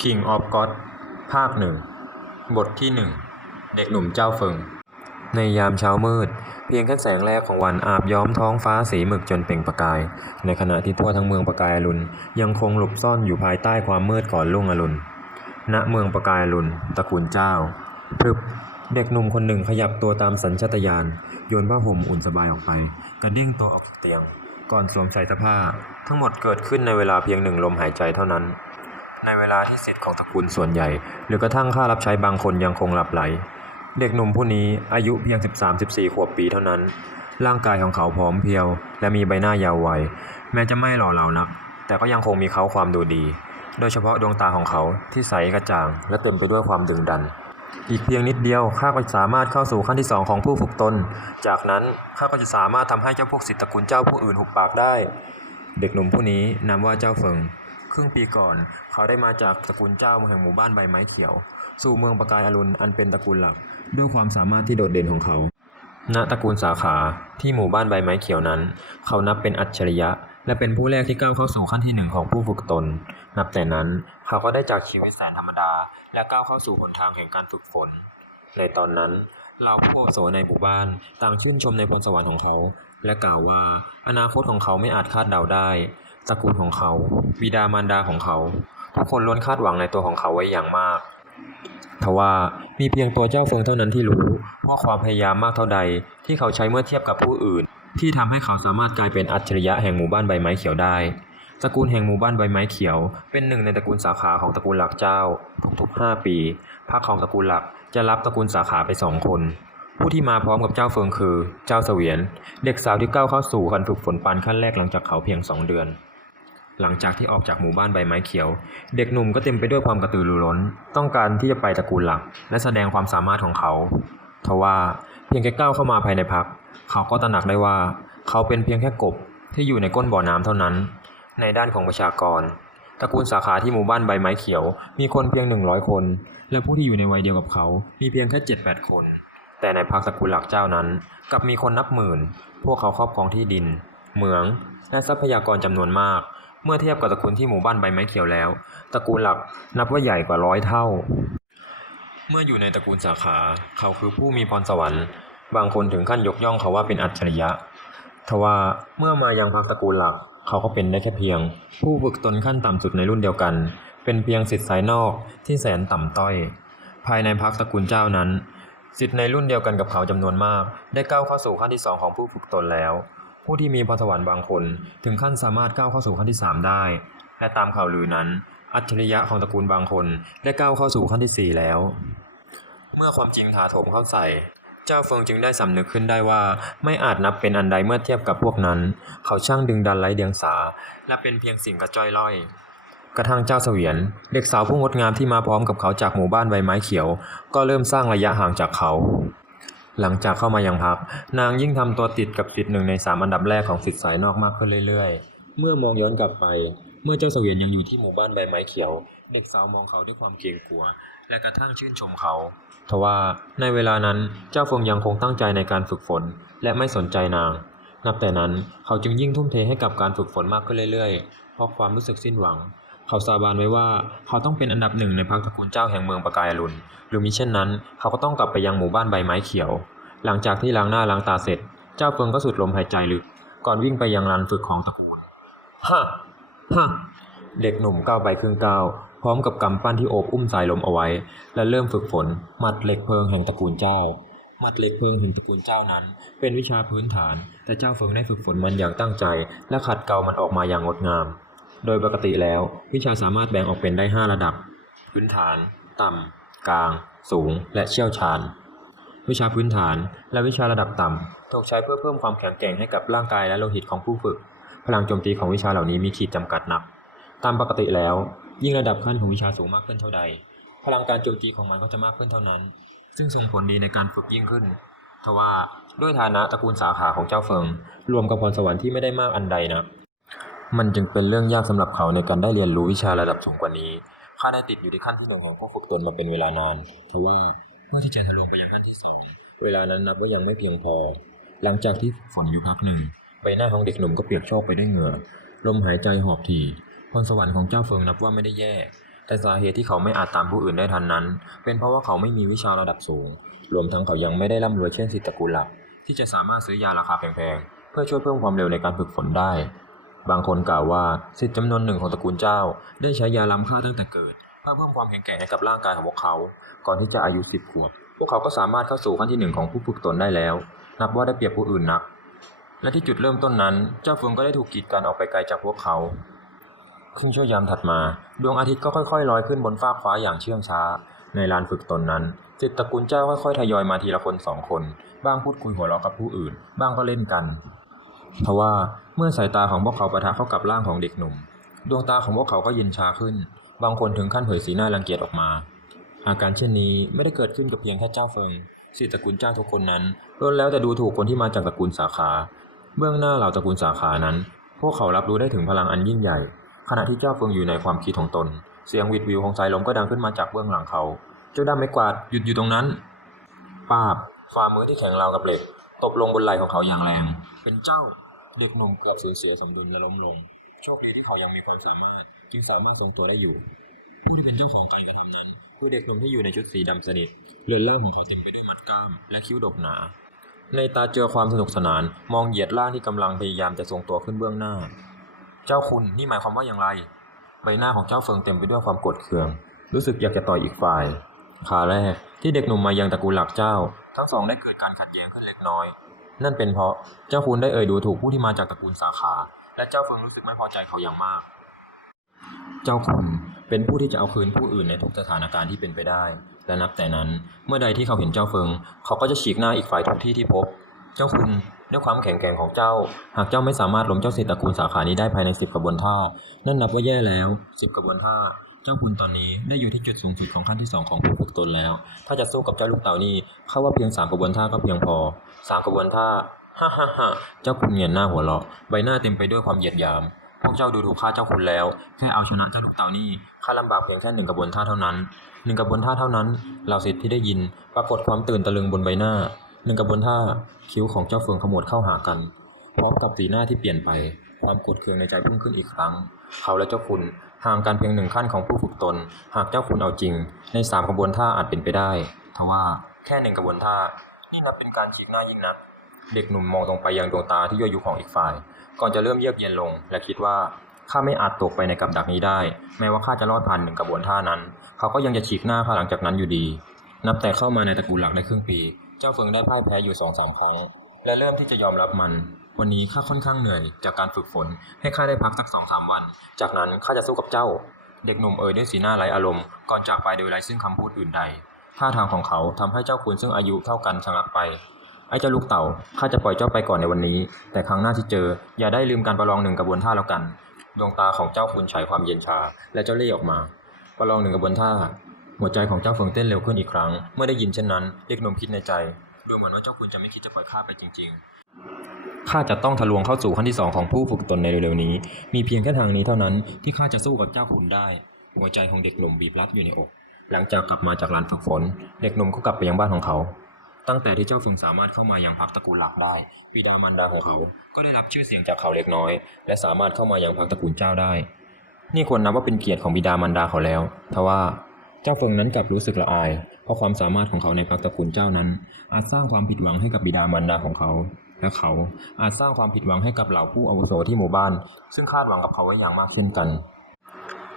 King of God ภาคหนึ่ง บทที่หนึ่ง เด็กหนุ่มเจ้าเฟิง ในยามเช้ามืด เพียงแค่แสงแรกของวันอาบย้อมท้องฟ้าสีหมึกจนเปล่งประกาย ในขณะที่ทั่วทั้งเมืองประกายอรุณ ยังคงหลบซ่อนอยู่ภายใต้ความมืดก่อนรุ่งอรุณ ณ เมืองประกายอรุณตระกูลเจ้าพรึบเด็กหนุ่มคนหนึ่งขยับตัวตามสัญชาตญาณโยนผ้าห่มอุ่นสบายออกไป กระเด้งตัวออกจากเตียง ก่อนสวมใส่เสื้อผ้า ทั้งหมดเกิดขึ้นในเวลาเพียงหนึ่งลมหายใจเท่านั้น ในเวลาที่สิทธิ์ของตระกูลส่วนใหญ่ หรือกระทั่งข้ารับใช้บางคนยังคงหลับไหล เด็กหนุ่มผู้นี้อายุเพียง 13-14 ขวบปีเท่านั้น ร่างกายของเขาผอมเพรียว และมีใบหน้ายาววัย แม้จะไม่หล่อเหลานัก แต่ก็ยังคงมีเขาความดูดี โดยเฉพาะดวงตาของเขาที่ใสกระจ่าง และเต็มไปด้วยความดึงดันอีกเพียงนิดเดียวข้าก็สามารถเข้าสู่ขั้นที่สองของผู้ฝึกตน จากนั้นข้าก็จะสามารถทำให้เจ้าพวกสิทธิตระกูลเจ้าผู้อื่นหุบปากได้ เด็กหนุ่มผู้นี้นามว่าเจ้าเฟิง ครึ่งปีก่อน เขาได้มาจากตระกูลเจ้าแห่งหมู่บ้านใบไม้เขียว สู่เมืองประกายอรุณอันเป็นตระกูลหลัก ด้วยความสามารถที่โดดเด่นของเขา ณตระกูลสาขาที่หมู่บ้านใบไม้เขียวนั้น เขานับเป็นอัจฉริยะ และเป็นผู้แรกที่ก้าวเข้าสู่ขั้นที่หนึ่งของผู้ฝึกตน นับแต่นั้นเขาก็ได้จากชีวิตแสนธรรมดา และก้าวเข้าสู่หนทางแห่งการฝึกฝน ในตอนนั้นเราผู้อาวุโสในหมู่บ้านต่างชื่นชมในพรสวรรค์ของเขา และกล่าวว่าอนาคตของเขาไม่อาจคาดเดาได้ ตระกูลของเขา บิดามารดาของเขา ทุกคนล้วนคาดหวังในตัวของเขาไว้อย่างมากทว่ามีเพียงตัวเจ้าเฟิงเท่านั้นที่รู้ว่าความพยายามมากเท่าใดที่เขาใช้เมื่อเทียบกับผู้อื่น ที่ทำให้เขาสามารถกลายเป็นอัจฉริยะแห่งหมู่บ้านใบไม้เขียวได้ตระกูลแห่งหมู่บ้านใบไม้เขียว เป็นหนึ่งในตระกูลสาขาของตระกูลหลักเจ้า ทุกๆ 5 ปีพรรคของตระกูลหลักจะรับตระกูลสาขาไปสองคน ผู้ที่มาพร้อมกับเจ้าเฟิงคือ เจ้าเสวียน เด็กสาวที่ก้าวเข้าสู่การฝึกฝนปานขั้นแรกหลังจากเขาเพียงสองเดือน หลังจากที่ออกจากหมู่บ้านใบไม้เขียว เด็กหนุ่มก็เต็มไปด้วยความกระตือรือร้น ต้องการที่จะไปตระกูลหลัก และแสดงความสามารถของเขาทว่าเพียงแค่ก้าวเข้ามาภายในพัก เขาก็ตระหนักได้ว่า เขาเป็นเพียงแค่กบที่อยู่ในก้นบ่อน้ำเท่านั้น ในด้านของประชากรตระกูลสาขาที่หมู่บ้านใบไม้เขียว มีคนเพียง 100 คน และผู้ที่อยู่ในวัยเดียวกับเขา มีเพียงแค่7-8 คน แต่ในพักตระกูลหลักเจ้านั้นกลับมีคนนับหมื่น พวกเขาครอบครองที่ดิน เหมืองและทรัพยากรจำนวนมาก เมื่อเทียบกับตระกูลที่หมู่บ้านใบไม้เขียวแล้ว ตระกูลหลักนับว่าใหญ่กว่าร้อยเท่า เมื่ออยู่ในตระกูลสาขา เขาคือผู้มีพรสวรรค์ บางคนถึงขั้นยกย่องเขาว่าเป็นอัจฉริยะ ทว่าเมื่อมายังพักตระกูลหลัก เขาก็เป็นได้แค่เพียง ผู้ฝึกตนขั้นต่ำสุดในรุ่นเดียวกัน เป็นเพียงสิทธิ์สายนอกที่แสนต่ำต้อย ภายในพักตระกูลเจ้านั้นสิทธิ์ในรุ่นเดียวกันกับเขาจำนวนมาก ได้ก้าวเข้าสู่ขั้นที่สองของผู้ฝึกตนแล้ว ผู้ที่มีพรสวรรค์บางคน ถึงขั้นสามารถก้าวเข้าสู่ขั้นที่สามได้ และตามข่าวลือนั้น อัจฉริยะของตระกูลบางคนได้ก้าวเข้าสู่ขั้นที่สี่แล้ว เมื่อความจริงถาโถมเข้าใส่ เจ้าเฟิงจึงได้สำนึกขึ้นได้ว่า ไม่อาจนับเป็นอันใดเมื่อเทียบกับพวกนั้น เขาช่างดึงดันไร้เดียงสา และเป็นเพียงสิ่งกระจ้อยล่อยกระทั่งเจ้าเสวียน เด็กสาวผู้งดงามที่มาพร้อมกับเขาจากหมู่บ้านใบไม้เขียว ก็เริ่มสร้างระยะห่างจากเขา หลังจากเข้ามายังพัก นางยิ่งทำตัวติดกับสิทธิ์หนึ่งในสามอันดับแรกของสิทธิ์สายนอกมากขึ้นเรื่อยๆ เมื่อมองย้อนกลับไป เมื่อเจ้าเสวียนยังอยู่ที่หมู่บ้านใบไม้เขียว เด็กสาวมองเขาด้วยความเกรงกลัว และกระทั่งชื่นชมเขา ทว่าในเวลานั้นเจ้าเฟิงยังคงตั้งใจในการฝึกฝน และไม่สนใจนาง นับแต่นั้นเขาจึงยิ่งทุ่มเทให้กับการฝึกฝนมากขึ้นเรื่อยๆ เพราะความรู้สึกสิ้นหวัง เขาสาบานไว้ว่าเขาต้องเป็นอันดับหนึ่งในพักตระกูลเจ้าแห่งเมืองปะกายรุณหรือมิเช่นนั้น เขาก็ต้องกลับไปยังหมู่บ้านใบไม้เขียว หลังจากที่ล้างหน้าล้างตาเสร็จ เจ้าเฟิงก็สูดลมหายใจลึก ก่อนวิ่งไปยังลานฝึกของตระกูลฮ่าฮ่าเด็กหนุ่มก้าวไปครึ่งก้าวพร้อมกับกำปั้นที่โอบอุ้มสายลมเอาไว้ และเริ่มฝึกฝนหมัดเหล็กเพลิงแห่งตระกูลเจ้าหมัดเหล็กเพลิงแห่งตระกูลเจ้านั้น เป็นวิชาพื้นฐาน แต่เจ้าเฟิงได้ฝึกฝนมันอย่างตั้งใจ และขัดเกลามันออกมาอย่างงดงาม โดยปกติแล้ว วิชาสามารถแบ่งออกเป็นได้ 5 ระดับ พื้นฐาน ต่ำ กลาง สูง และเชี่ยวชาญ วิชาพื้นฐานและวิชาระดับต่ำถูกใช้เพื่อเพิ่มความแข็งแกร่งให้กับร่างกายและโลหิตของผู้ฝึก พลังโจมตีของวิชาเหล่านี้มีขีดจำกัดหนัก ตามปกติแล้ว ยิ่งระดับขั้นของวิชาสูงมากขึ้นเท่าใด พลังการโจมตีของมันก็จะมากขึ้นเท่านั้น ซึ่งส่งผลดีในการฝึกยิ่งขึ้นทว่าด้วยฐานะตระกูลสาขาของเจ้าเฟิง รวมกับพรสวรรค์ที่ไม่ได้มากอันใดนะ มันจึงเป็นเรื่องยากสำหรับเขาในการได้เรียนรู้วิชาระดับสูงกว่านี้ ข้าได้ติดอยู่ที่ขั้นที่หนึ่งของผู้ฝึกตนมาเป็นเวลานานทว่าเมื่อที่จะทะลวงไปยังขั้นที่สองเวลานั้นนับว่ายังไม่เพียงพอ หลังจากที่ฝึกฝนอยู่พักหนึ่งใบหน้าของเด็กหนุ่มก็เปียกโชกไปด้วยเหงื่อ ลมหายใจหอบถี่พรสวรรค์ของเจ้าเฟิงนับว่าไม่ได้แย่ แต่สาเหตุที่เขาไม่อาจตามผู้อื่นได้ทันนั้น เป็นเพราะว่าเขาไม่มีวิชาระดับสูง รวมทั้งเขายังไม่ได้ร่ำรวยเช่นสิทธิตระกูลหลักที่จะสามารถซื้อยาราคาแพงๆ เพื่อช่วยเพิ่มความเร็วในการฝึกฝนได้ บางคนกล่าวว่าสิทธิจำนวนหนึ่งของตระกูลเจ้า ได้ใช้ยาล้ำค่าตั้งแต่เกิดเพื่อเพิ่มความแข็งแกร่งให้กับร่างกายของพวกเขา ก่อนที่จะอายุสิบขวบ พวกเขาก็สามารถเข้าสู่ขั้นที่หนึ่งของผู้ฝึกตนได้แล้ว นับว่าได้เปรียบผู้อื่นนัก และที่จุดเริ่มต้นนั้น เจ้าเฟิงก็ได้ถูกกีดกันออกไปไกลจากพวกเขาครึ่งชั่วยามถัดมา ดวงอาทิตย์ก็ค่อยๆลอยขึ้นบนฟากฟ้าอย่างเชื่องช้า ในลานฝึกตนนั้นสิทธิตระกูลเจ้าค่อยๆทยอยมาทีละคนสองคน บ้างพูดคุยหัวเราะกับผู้อื่น บ้างก็เล่นกันทว่า เมื่อสายตาของพวกเขาประทะเข้ากับร่างของเด็กหนุ่ม ดวงตาของพวกเขาก็เย็นชาขึ้น บางคนถึงขั้นเผยสีหน้ารังเกียจออกมา อาการเช่นนี้ไม่ได้เกิดขึ้นกับเพียงแค่เจ้าเฟิงสิตระกูลเจ้าทุกคนนั้นล้วนแล้วแต่ดูถูกคนที่มาจากตระกูลสาขา เบื้องหน้าเหล่าตระกูลสาขานั้น พวกเขารับรู้ได้ถึงพลังอันยิ่งใหญ่ ขณะที่เจ้าเฟิงอยู่ในความคิดของตน เสียงวิดวิวของสายลมก็ดังขึ้นมาจากเบื้องหลังเขา เจ้าดำไม่กวาดหยุดอยู่ตรงนั้นปาบฝ่ามือที่แข็งราวกับเหล็ก ตบลงบนไหล่ของเขาอย่างแรง เป็นเจ้า เด็กหนุ่มเกือบสูญเสียสมดุลและล้มลง โชคดีที่เขายังมีความสามารถ จึงสามารถทรงตัวได้อยู่ ผู้ที่เป็นเจ้าของการกระทำนั้นคือเด็กหนุ่มที่อยู่ในชุดสีดำสนิทเรือนร่างของเขาเต็มไปด้วยมัดกล้าม และคิ้วดกหนา ในตาเจอความสนุกสนาน มองเหยียดร่างที่กำลังพยายามจะทรงตัวขึ้นเบื้องหน้า เจ้าคุณนี่หมายความว่าอย่างไร ใบหน้าของเจ้าเฟิงเต็มไปด้วยความกรธเคือง รู้สึกอยากจะต่อยอีกฝ่ายขาแรกที่เด็กหนุ่มมายังตระกูลหลักเจ้า ทั้งสองได้เกิดการขัดแย้งขึ้นเล็กน้อย นั่นเป็นเพราะเจ้าคุณได้เอ่ยดูถูกผู้ที่มาจากตระกูลสาขา และเจ้าเฟิงรู้สึกไม่พอใจเขาอย่างมาก เจ้าคุณเป็นผู้ที่จะเอาคืนผู้อื่นในทุกสถานการณ์ที่เป็นไปได้ และนับแต่นั้นเมื่อใดที่เขาเห็นเจ้าเฟิง เขาก็จะฉีกหน้าอีกฝ่ายทุกที่ที่พบ เจ้าคุณด้วยความแข็งแกร่งของเจ้า หากเจ้าไม่สามารถล้มเจ้าสิทธิตระกูลสาขานี้ได้ภายในสิบกระบวนท่า นั่นนับว่าแย่แล้วสิบกระบวนท่า เจ้าคุณตอนนี้ได้อยู่ที่จุดสูงสุดของขั้นที่สองของผู้ฝึกตนแล้ว ถ้าจะสู้กับเจ้าลูกเต่านี่เข้าว่าเพียงสามกระบวนท่าก็เพียงพอสามกระบวนท่าฮ่าฮ่าฮ่าเจ้าคุณเงียนหน้าหัวเราะใบหน้าเต็มไปด้วยความเหยียดหยาม พวกเจ้าดูถูกข้าเจ้าคุณแล้วแค่เอาชนะเจ้าลูกเต่านี่ข้าลำบากเพียงแค่หนึ่งกระบวนท่าเท่านั้นหนึ่งกระบวนท่าเท่านั้นเหล่าสิทธิ์ที่ได้ยิน ปรากฏความตื่นตะลึงบนใบหน้าหนึ่งกระบวนท่าคิ้วของเจ้าเฟืองขมวดเข้าหากัน พร้อมกับสีหน้าที่เปลี่ยนไป ความกดเคืองในใจพุ่งขึ้นอีกครั้ง เขาและเจ้าคุณ ห่างกันเพียงหนึ่งขั้นของผู้ฝึกตน หากเจ้าคุณเอาจริง ในสามกระบวนท่าอาจเป็นไปได้ทว่าแค่หนึ่งกระบวนท่า นี่นับเป็นการฉีกหน้ายิ่งนัก เด็กหนุ่มมองตรงไปยังดวงตาที่ยั่วยุของอีกฝ่าย ก่อนจะเริ่มเยือกเย็นลง และคิดว่าข้าไม่อาจตกไปในกับดักนี้ได้ แม้ว่าข้าจะรอดผ่านหนึ่งกระบวนท่านั้น เขาก็ยังจะฉีกหน้าข้าหลังจากนั้นอยู่ดี นับแต่เข้ามาในตระกูลหลักได้ครึ่งปี เจ้าเฟิงได้พ่ายแพ้อยู่สองสามครั้ง และเริ่มที่จะยอมรับมัน วันนี้ข้าค่อนข้างเหนื่อยจากการฝึกฝนให้ข้าได้พักสักสองสามวัน จากนั้นข้าจะสู้กับเจ้า เด็กหนุ่มเอ่ยด้วยสีหน้าไร้อารมณ์ก่อนจากไปโดยไร้ซึ่งคำพูดอื่นใดท่าทางของเขาทำให้เจ้าคุณซึ่งอายุเท่ากันชะงักไปไอ้เจ้าลูกเต่าข้าจะปล่อยเจ้าไปก่อนในวันนี้ แต่ครั้งหน้าที่เจออย่าได้ลืมการประลองหนึ่งกระบวนท่าแล้วกันดวงตาของเจ้าคุณฉายความเย็นชา และเจ้าเล่ห์ออกมา ประลองหนึ่งกระบวนท่า หัวใจของเจ้าเฟิงเต้นเร็วขึ้นอีกครั้ง เมื่อได้ยินเช่นนั้นเด็กหนุ่มคิดในใจ ดูเหมือนว่าเจ้าคุณจะไม่คิดจะปล่อยข้าไปจริง ๆ ข้าจะต้องทะลวงเข้าสู่ขั้นที่สองของผู้ฝึกตนในเร็วๆนี้ มีเพียงแค่ทางนี้เท่านั้นที่ข้าจะสู้กับเจ้าคุณได้ หัวใจของเด็กหนุ่มบีบรัดอยู่ในอก หลังจากกลับมาจากลานฝึกฝน เด็กหนุ่มก็กลับไปยังบ้านของเขา ตั้งแต่ที่เจ้าฝึงสามารถเข้ามายังพักตระกูลหลักได้บิดามารดาของเขา ก็ได้รับชื่อเสียงจากเขาเล็กน้อย และสามารถเข้ามายังพักตระกูลเจ้าได้ นี่ควรนับว่าเป็นเกียรติของบิดามารดาเขาแล้วทว่าเจ้าเฟิงนั้นกลับรู้สึกละอาย เพราะความสามารถของเขาในพักตระกูลเจ้านั้น อาจสร้างความผิดหวังให้กับบิดามารดาของเขา และเขาอาจสร้างความผิดหวังให้กับเหล่าผู้อาวุโสที่หมู่บ้าน ซึ่งคาดหวังกับเขาไว้อย่างมากเช่นกัน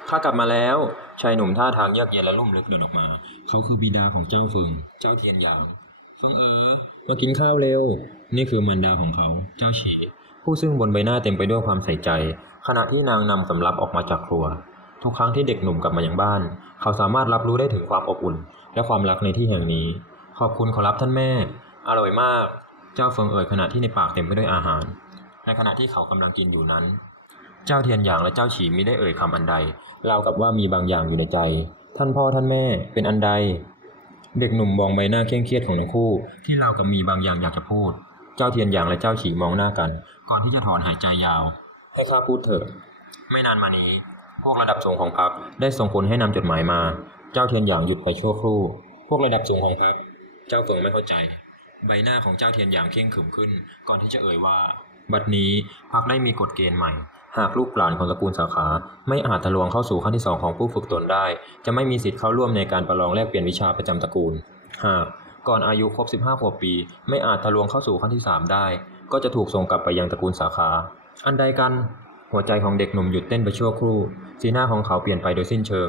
ข้ากลับมาแล้ว ชายหนุ่มท่าทางเยือกเย็นและลุ่มลึกเดินออกมา เขาคือบิดาของเจ้าฟึง เจ้าเทียนหยางฟึงเออมากินข้าวเร็ว นี่คือมารดาของเขา เจ้าฉีผู้ซึ่งบนใบหน้าเต็มไปด้วยความใส่ใจ ขณะที่นางนำสำรับออกมาจากครัว ทุกครั้งที่เด็กหนุ่มกลับมาอย่างบ้าน เขาสามารถรับรู้ได้ถึงความอบอุ่น และความรักในที่แห่งนี้ ขอบคุณขอรับท่านแม่ อร่อยมาก เจ้าเฟิงเอ่ยขณะที่ในปากเต็มไปด้วยอาหาร ในขณะที่เขากำลังกินอยู่นั้น เจ้าเทียนหยางและเจ้าฉีไมิได้เอ่ยคำอันใดราวกับว่ามีบางอย่างอยู่ในใจ ท่านพ่อท่านแม่เป็นอันใด เด็กหนุ่มมองใบหน้าเคร่งเครียดของทั้งคู่ ที่ราวกับมีบางอย่างอยากจะพูด เจ้าเทียนหยางและเจ้าฉีมองหน้ากัน ก่อนที่จะถอนหายใจยาวให้ข้าพูดเถอะ ไม่นานมานี้ พวกระดับสูงของพรรคได้ส่งคนให้นำจดหมายมา เจ้าเทียนหยางหยุดไปชั่วครู่ พวกระดับสูงของพรรคเจ้าเฟิงไม่เข้าใจ ใบหน้าของเจ้าเทียนหยางเข่งขึมขึ้น ก่อนที่จะเอ่ยว่า บัดนี้พรรคได้มีกฎเกณฑ์ใหม่ หากลูกหลานของตระกูลสาขา ไม่อาจทะลวงเข้าสู่ขั้นที่สองของผู้ฝึกตนได้ จะไม่มีสิทธิ์เข้าร่วมในการประลองแลกเปลี่ยนวิชาประจำตระกูล หากก่อนอายุครบ 15ขวบปี ไม่อาจทะลวงเข้าสู่ขั้นที่ 3 ได้ ก็จะถูกส่งกลับไปยังตระกูลสาขา อันใดกัน หัวใจของเด็กหนุ่มหยุดเต้นไปชั่วครู่ สีหน้าของเขาเปลี่ยนไปโดยสิ้นเชิง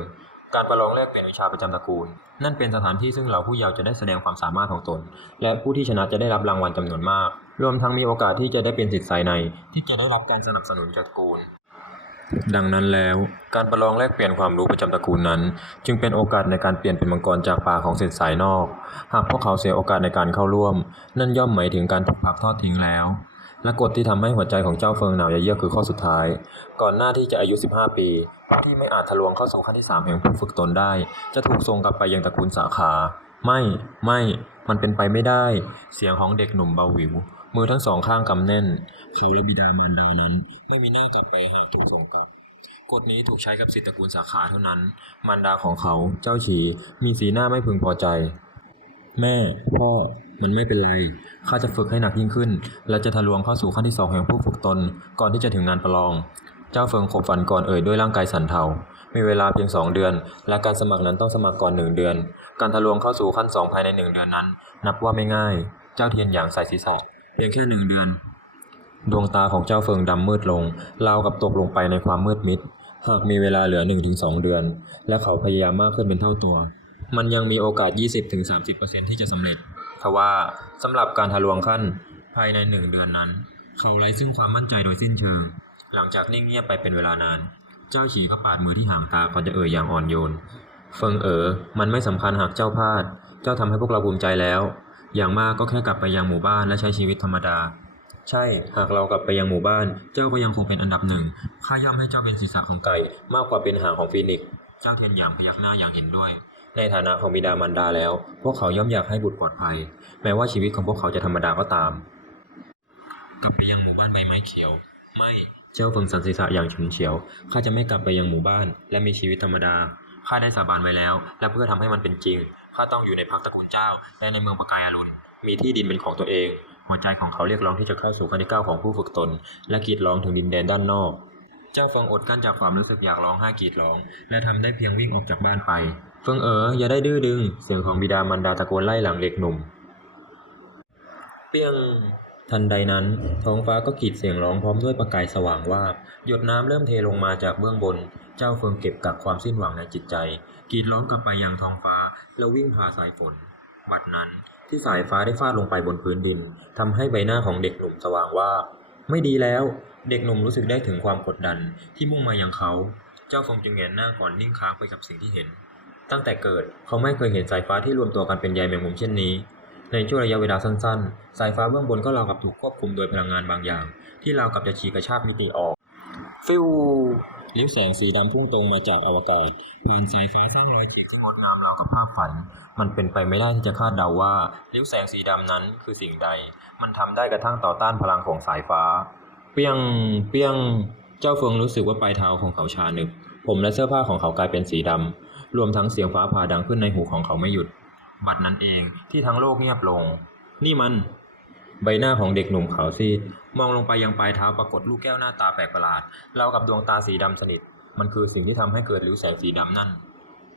การประลองแลกเปลี่ยนวิชาประจำตระกูล นั่นเป็นสถานที่ซึ่งเหล่าผู้เยาว์จะได้แสดงความสามารถของตน และผู้ที่ชนะจะได้รับรางวัลจำนวนมาก รวมทั้งมีโอกาสที่จะได้เป็นสิทธิ์สายใน ที่จะได้รับการสนับสนุนจากตระกูล ดังนั้นแล้วการประลองแลกเปลี่ยนความรู้ประจำตระกูลนั้น จึงเป็นโอกาสในการเปลี่ยนเป็นมังกรจากป่าของสิทธิ์สายนอก หากพวกเขาเสียโอกาสในการเข้าร่วม นั่นย่อมหมายถึงการถูกพักทอดทิ้งแล้ว และกฎที่ทำให้หัวใจของเจ้าเฟิงหนาวเยือกคือข้อสุดท้าย ก่อนหน้าที่จะอายุ 15 ปี ผู้ที่ไม่อาจทะลวงเข้าสู่ขั้นที่ 3 แห่งผู้ฝึกตนได้ จะถูกส่งกลับไปยังตระกูลสาขา ไม่ไม่มันเป็นไปไม่ได้ เสียงของเด็กหนุ่มเบาหวิว มือทั้งสองข้างกำแน่นเขาและบิดามารดานั้น ไม่มีหน้ากลับไปหากถูกส่งกลับกฎนี้ถูกใช้กับสิทธิตระกูลสาขาเท่านั้น มารดาของเขา เจ้าฉี มีสีหน้าไม่พึงพอใจ แม่ พ่อ มันไม่เป็นไร ข้าจะฝึกให้หนักยิ่งขึ้น และจะทะลวงเข้าสู่ขั้นที่สองแห่งผู้ฝึกตน ก่อนที่จะถึงงานประลอง เจ้าเฟิงขบฝันก่อนเอ่ยด้วยร่างกายสันเทา มีเวลาเพียงสองเดือน และการสมัครนั้นต้องสมัครก่อนหนึ่งเดือน การทะลวงเข้าสู่ขั้นสองภายในหนึ่งเดือนนั้น นับว่าไม่ง่าย เจ้าเทียนหยางใส่ศีรษะเพียงแค่หนึ่งเดือน ดวงตาของเจ้าเฟิงดำมืดลงราวกับตกลงไปในความมืดมิด หากมีเวลาเหลือ 1-2 เดือน และเขาพยายามมากขึ้นเป็นเท่าตัว มันยังมีโอกาส 20-30%ที่จะสำเร็จ ทว่าสำหรับการทะลวงขั้นภายในหนึ่งเดือนนั้น เขาไร้ซึ่งความมั่นใจโดยสิ้นเชิง หลังจากนิ่งเงียบไปเป็นเวลานาน เจ้าฉีก็ปาดมือที่ห่างตาก่อนจะเอ่ยอย่างอ่อนโยน เฟิงเอ๋อมันไม่สำคัญหากเจ้าพลาด เจ้าทำให้พวกเราภูมิใจแล้ว อย่างมากก็แค่กลับไปยังหมู่บ้านและใช้ชีวิตธรรมดา ใช่ หากเรากลับไปยังหมู่บ้าน เจ้าก็ยังคงเป็นอันดับหนึ่ง ข้าย่อมให้เจ้าเป็นศีรษะของไก่ มากกว่าเป็นหางของฟีนิกซ์ เจ้าเทียนหยางพยักหน้าอย่างเห็นด้วย ในฐานะของบิดามารดาแล้ว พวกเขาย่อมอยากให้บุตรปลอดภัย แม้ว่าชีวิตของพวกเขาจะธรรมดาก็ตาม กลับไปยังหมู่บ้านใบไม้เขียว ไม่เจ้าเฟิงสันศีษะอย่างฉุนเฉียวข้าจะไม่กลับไปยังหมู่บ้าน และมีชีวิตธรรมดาข้าได้สาบานไว้แล้ว และเพื่อทำให้มันเป็นจริงข้าต้องอยู่ในพักตระกูลเจ้า และในเมืองปากายอารุณมีที่ดินเป็นของตัวเอง หัวใจของเขาเรียกร้องที่จะเข้าสู่ขั้นที่เก้าของผู้ฝึกตน และกรีดร้องถึงดินแดนด้านนอก เจ้าฟิงอดกั้นจากความรู้สึกอยากร้องไห้กรีดร้อง และทำได้เพียงวิ่งออกจากบ้านไป เฟิงเอ๋ออย่าได้ดื้อดึง เสียงของบิดามารดาตะโกนไล่หลังเด็กหนุ่ม เปียง ทันใดนั้น ท้องฟ้าก็กรีดเสียงร้องพร้อมด้วยประกายสว่างวาบหยดน้ำเริ่มเทลงมาจากเบื้องบน เจ้าเฟิงเก็บกักความสิ้นหวังในจิตใจกรีดร้องกลับไปยังท้องฟ้า แล้ววิ่งผ่าสายฝน บัดนั้นที่สายฟ้าได้ฟาดลงไปบนพื้นดินทำให้ใบหน้าของเด็กหนุ่มสว่างวาบไม่ดีแล้ว เด็กหนุ่มรู้สึกได้ถึงความกดดันที่มุ่งมายังเขา เจ้าเฟงจึงแงนหน้าก่อนนิ่งค้างไปกับสิ่งที่เห็น ตั้งแต่เกิดเขาไม่เคยเห็นสายฟ้าที่รวมตัวกันเป็นใยแมงมุมเช่นนี้ ในช่วงระยะเวลาสั้นๆ สายฟ้าเบื้องบนก็ราวกับถูกควบคุมโดยพลังงานบางอย่าง ที่ราวกับจะฉีกกระชากมิติออก ฟิวลิ้วแสงสีดำพุ่งตรงมาจากอวกาศผ่านสายฟ้าสร้างรอยขีดที่งดงามราวกับภาพฝัน มันเป็นไปไม่ได้ที่จะคาดเดาว่าลิ้วแสงสีดำนั้นคือสิ่งใด มันทำได้กระทั่งต่อต้านพลังของสายฟ้า เปียง เปียง เจ้าเฟิงรู้สึกว่าปลายเท้าของเขาชาหนึบผมและเสื้อผ้าของเขากลายเป็นสีดำ รวมทั้งเสียงฟ้าผ่าดังขึ้นในหูของเขาไม่หยุด บัดนั้นเองที่ทั้งโลกเงียบลง นี่มัน ใบหน้าของเด็กหนุ่มขาวซีดมองลงไปยังปลายเท้าปรากฏลูกแก้วหน้าตาแปลกประหลาดราวกับดวงตาสีดำสนิท มันคือสิ่งที่ทำให้เกิดริ้วแสงสีดำนั่น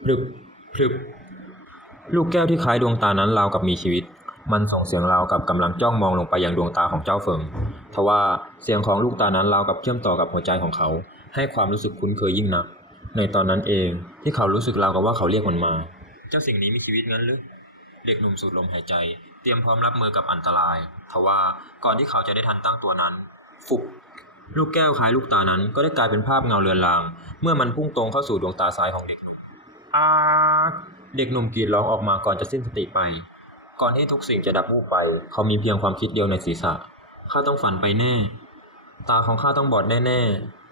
พรึบพรึบลูกแก้วที่คล้ายดวงตานั้นราวกับมีชีวิต มันส่งเสียงราวกับกำลังจ้องมองลงไปยังดวงตาของเจ้าเฟิงทว่าเสียงของลูกตานั้นราวกับเชื่อมต่อกับหัวใจของเขา ให้ความรู้สึกคุ้นเคยยิ่งนัก ในตอนนั้นเองที่เขารู้สึกราวกับว่าเขาเรียกมันมา เจ้าสิ่งนี้มีชีวิตงั้นหรือเด็กหนุ่มสูดลมหายใจ เตรียมพร้อมรับมือกับอันตรายทว่าก่อนที่เขาจะได้ทันตั้งตัวนั้น ฟุบลูกแก้วคล้ายลูกตานั้นก็ได้กลายเป็นภาพเงาเลือนลาง เมื่อมันพุ่งตรงเข้าสู่ดวงตาซ้ายของเด็กหนุ่มอาเด็กหนุ่มกรีดร้องออกมาก่อนจะสิ้นสติไป ก่อนที่ทุกสิ่งจะดับวูบไป เขามีเพียงความคิดเดียวในศีรษะข้าต้องฝันไปแน่ ตาของข้าต้องบอดแน่ๆ